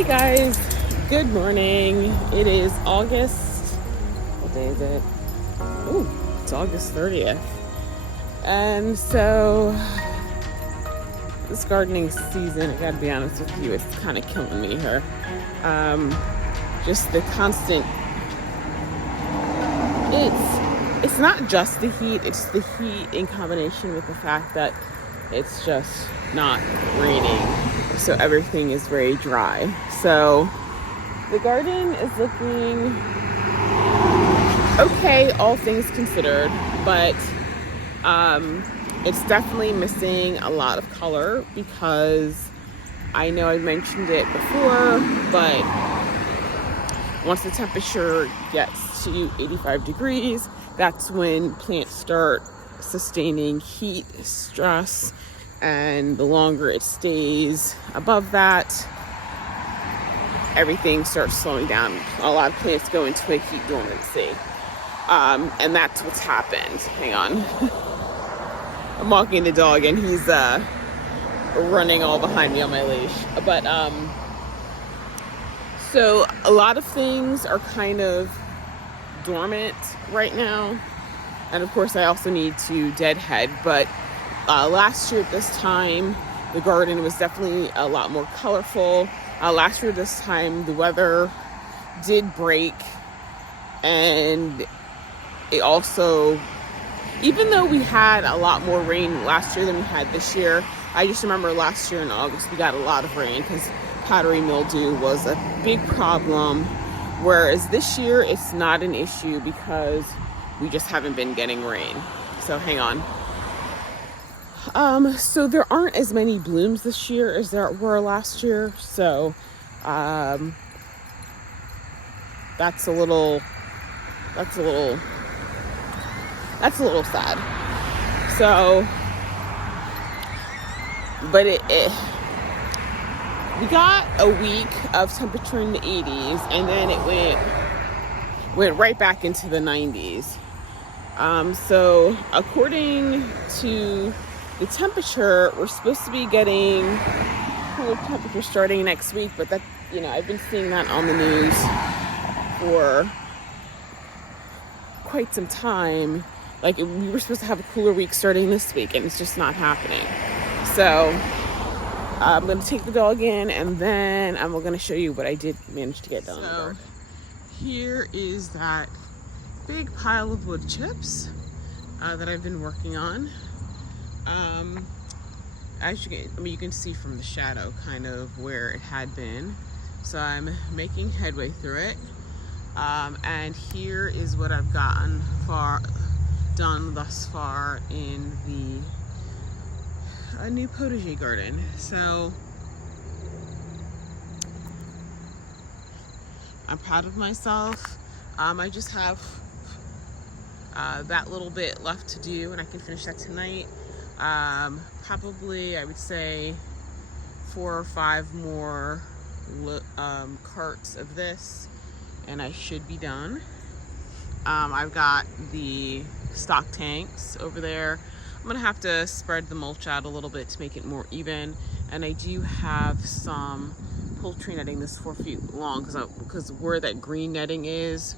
Hey guys, good morning. It is August, what day is it? Oh, it's August 30th. And so this gardening season, I gotta be honest with you, it's kind of killing me here. Just the constant, it's not just the heat, it's the heat in combination with the fact that it's just not raining. So everything is very dry. So the garden is looking okay, all things considered, but it's definitely missing a lot of color because I know I mentioned it before, but once the temperature gets to 85 degrees, that's when plants start sustaining heat stress, and the longer it stays above that, everything starts slowing down. A lot of plants go into a heat dormancy, and that's what's happened. Hang on. I'm walking the dog and he's running all behind me on my leash. But so a lot of things are kind of dormant right now, and of course I also need to deadhead. But last year at this time, the garden was definitely a lot more colorful. Last year this time, the weather did break, and it also, even though we had a lot more rain last year than we had this year, I just remember last year in August we got a lot of rain because powdery mildew was a big problem, whereas this year it's not an issue because we just haven't been getting rain. So hang on. So there aren't as many blooms this year as there were last year. So, that's a little sad. So, but we got a week of temperature in the 80s, and then it went right back into the 90s. So according to the temperature, we're supposed to be getting cool temperature starting next week, but that, I've been seeing that on the news for quite some time. Like, we were supposed to have a cooler week starting this week, and it's just not happening. So I'm going to take the dog in, and then I'm going to show you what I did manage to get done in the garden. Here is that big pile of wood chips that I've been working on. As you can see from the shadow kind of where it had been. So I'm making headway through it. And here is what I've gotten done thus far in the new potager garden. So I'm proud of myself. I just have that little bit left to do, and I can finish that tonight. Probably, I would say 4 or 5 more carts of this, and I should be done. I've got the stock tanks over there. I'm gonna have to spread the mulch out a little bit to make it more even, and I do have some poultry netting that's 4 feet long because where that green netting is,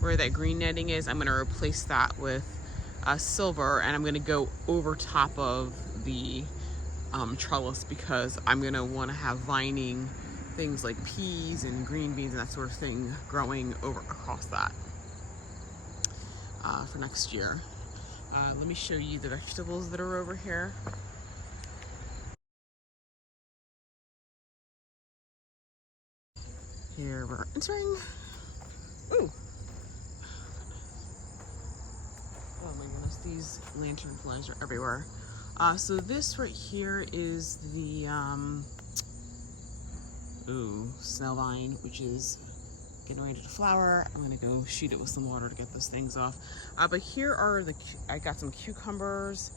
where that green netting is, I'm gonna replace that with silver, and I'm gonna go over top of the trellis because I'm gonna want to have vining things like peas and green beans and that sort of thing growing over across that for next year. Let me show you the vegetables that are over here. Here we're entering. Ooh. Oh my goodness, these lantern flies are everywhere. So this right here is the snail vine, which is getting ready to flower. I'm gonna go shoot it with some water to get those things off. But here are I got some cucumbers.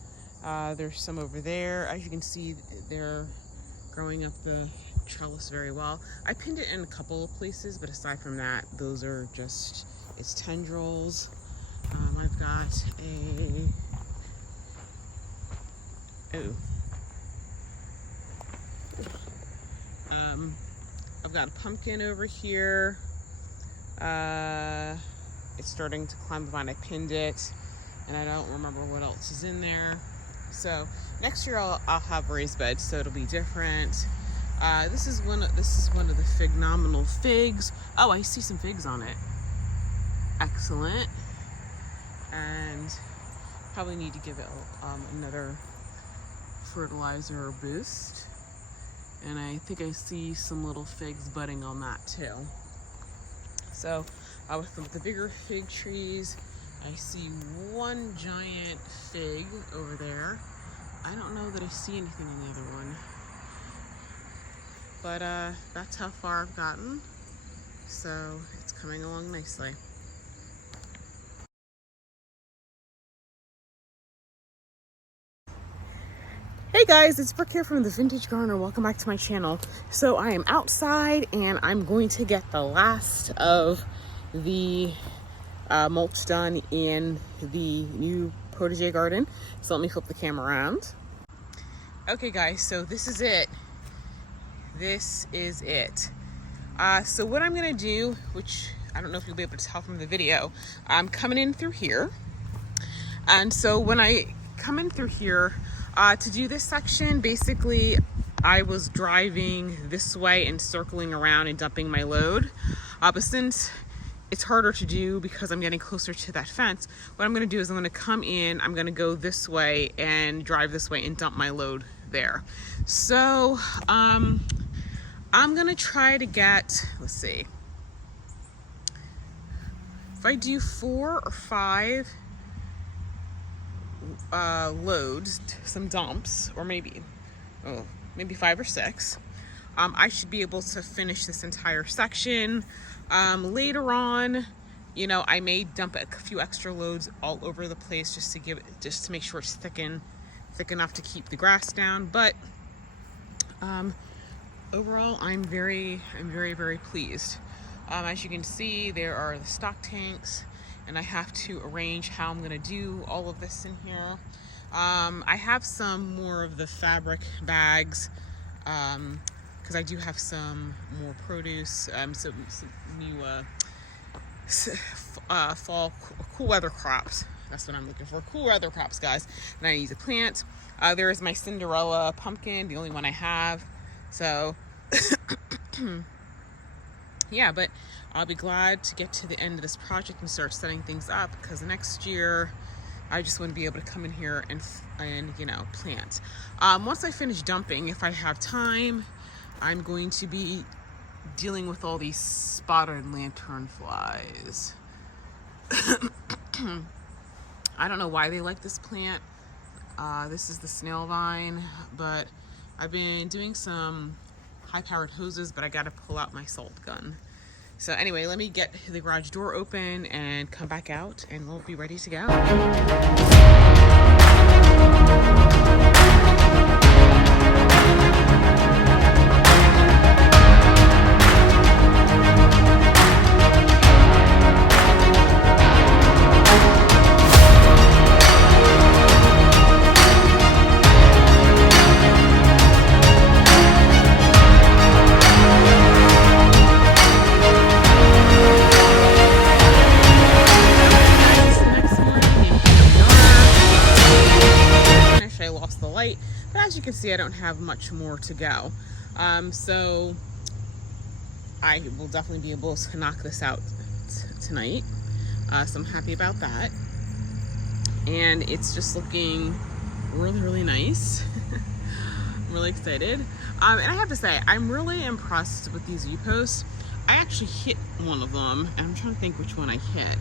There's some over there. As you can see, they're growing up the trellis very well. I pinned it in a couple of places, but aside from that, those are just its tendrils. I've got I've got a pumpkin over here. It's starting to climb the vine. I pinned it, and I don't remember what else is in there. So next year I'll have raised beds, so it'll be different. This is one of the phenomenal figs. Oh, I see some figs on it. Excellent. And probably need to give it another fertilizer boost. And I think I see some little figs budding on that too. So with the bigger fig trees, I see one giant fig over there. I don't know that I see anything in the other one. But that's how far I've gotten. So it's coming along nicely. Hey guys, it's Brooke here from the Vintage Gardener. Welcome back to my channel. So I am outside and I'm going to get the last of the mulch done in the new Potager garden. So let me flip the camera around. Okay guys, so this is it. This is it. So what I'm gonna do, which I don't know if you'll be able to tell from the video, I'm coming in through here. And so when I come in through here, to do this section, basically I was driving this way and circling around and dumping my load. But since it's harder to do because I'm getting closer to that fence, what I'm gonna do is I'm gonna come in, I'm gonna go this way and drive this way and dump my load there. So I'm gonna try to get, let's see, if I do 4 or 5 loads, some dumps, or maybe 5 or 6, I should be able to finish this entire section. Later on, you know, I may dump a few extra loads all over the place just to make sure it's thick enough to keep the grass down. But overall, I'm very, very pleased. As you can see, there are the stock tanks, and I have to arrange how I'm gonna do all of this in here. I have some more of the fabric bags, because I do have some more produce, some new fall cool weather crops. That's what I'm looking for, cool weather crops, guys, that I need to plant. There is my Cinderella pumpkin, the only one I have. So yeah, but I'll be glad to get to the end of this project and start setting things up, because next year I just want to be able to come in here and you know, plant. Once I finish dumping, if I have time, I'm going to be dealing with all these spotted lantern flies. I don't know why they like this plant. This is the snail vine, but I've been doing some high-powered hoses, but I got to pull out my salt gun. So anyway, let me get the garage door open and come back out, and we'll be ready to go. But as you can see, I don't have much more to go. So I will definitely be able to knock this out tonight. So I'm happy about that. And it's just looking really, really nice. I'm really excited. And I have to say, I'm really impressed with these U-posts. I actually hit one of them, and I'm trying to think which one I hit.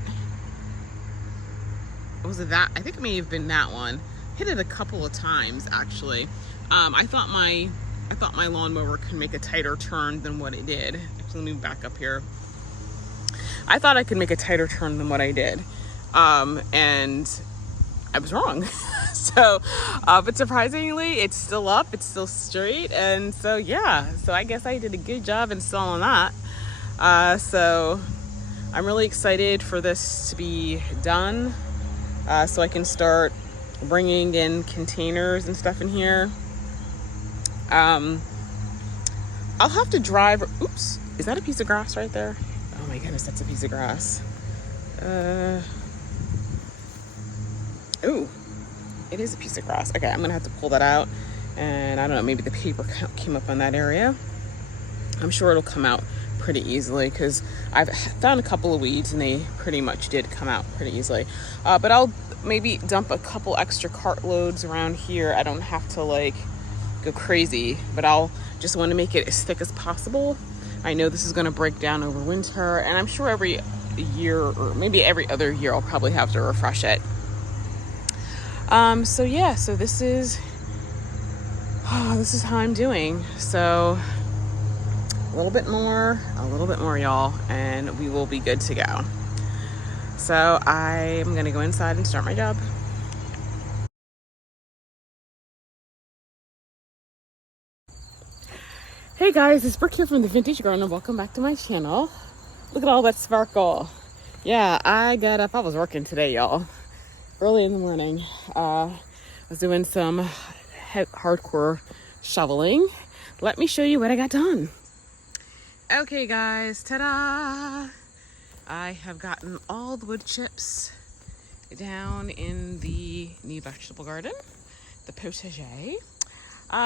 Was it that? I think it may have been that one. Hit it a couple of times, actually. I thought my lawnmower could make a tighter turn than what it did. Actually, let me back up here. I thought I could make a tighter turn than what I did, and I was wrong. So, but surprisingly, it's still up, it's still straight, and so yeah. So I guess I did a good job installing that. So I'm really excited for this to be done, so I can start bringing in containers and stuff in here. I'll have to drive. Oops, is that a piece of grass right there? Oh my goodness, that's a piece of grass. Ooh, it is a piece of grass. Okay, I'm gonna have to pull that out. And I don't know, maybe the paper came up on that area. I'm sure it'll come out pretty easily because I've found a couple of weeds and they pretty much did come out pretty easily. But I'll maybe dump a couple extra cart loads around here. I don't have to like go crazy, but I'll just want to make it as thick as possible. I know this is going to break down over winter, and I'm sure every year or maybe every other year I'll probably have to refresh it. So yeah, so this is how I'm doing. So a little bit more, y'all, and we will be good to go. So I'm gonna go inside and start my job. Hey guys, it's Brooke here from the Vintage Garden, and welcome back to my channel. Look at all that sparkle. Yeah, I got up, I was working today, y'all. Early in the morning. I was doing some hardcore shoveling. Let me show you what I got done. Okay guys, ta-da! I have gotten all the wood chips down in the new vegetable garden, the Potager.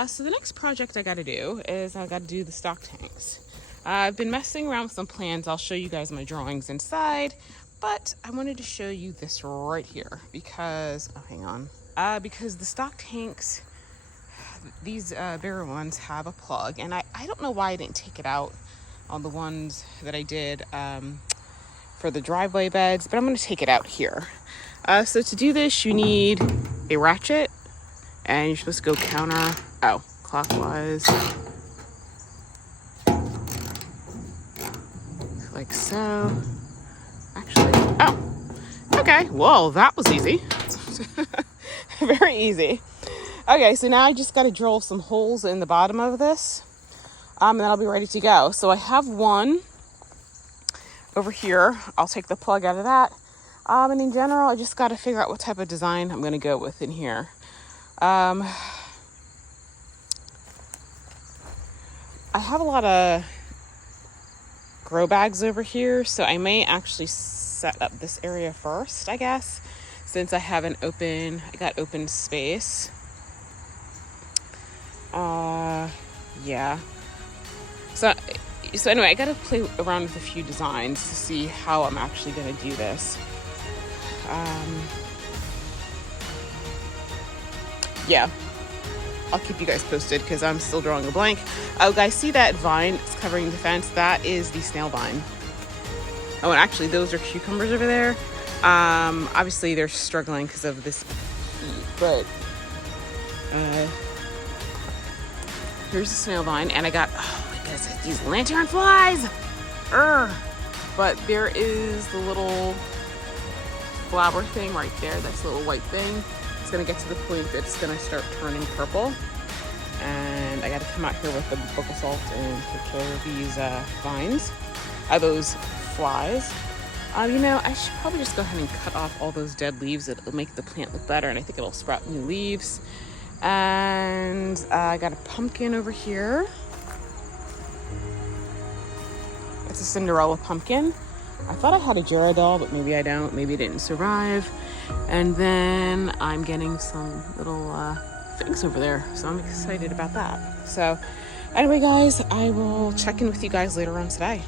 So the next project I gotta do is I gotta do the stock tanks. I've been messing around with some plans. I'll show you guys my drawings inside, but I wanted to show you this right here because, oh, hang on. Because the stock tanks, these bigger ones have a plug, and I don't know why I didn't take it out on the ones that I did for the driveway beds, but I'm going to take it out here. So to do this, you need a ratchet, and you're supposed to go clockwise, like so. Actually, oh, okay, well, that was easy. Very easy. Okay, so now I just got to drill some holes in the bottom of this, and then I'll be ready to go. So I have one over here. I'll take the plug out of that. And in general, I just got to figure out what type of design I'm going to go with in here. I have a lot of grow bags over here, so I may actually set up this area first, I guess, since I got open space. Yeah. So anyway, I gotta play around with a few designs to see how I'm actually gonna do this. Yeah, I'll keep you guys posted because I'm still drawing a blank. Oh, guys, see that vine that's covering the fence? That is the snail vine. Oh, and actually, those are cucumbers over there. Obviously, they're struggling because of this heat, but here's the snail vine, and I got, oh my goodness, these lantern flies. But there is the little flower thing right there. That's the little white thing. It's gonna get to the point that it's gonna start turning purple, and I got to come out here with a book of salt and take care of these vines, those flies. You know, I should probably just go ahead and cut off all those dead leaves. It'll make the plant look better, and I think it'll sprout new leaves. And I got a pumpkin over here. It's a Cinderella pumpkin. I thought I had a Gerardol, but maybe I don't. Maybe it didn't survive. And then I'm getting some little figs over there, so I'm excited about that. So anyway, guys, I will check in with you guys later on today.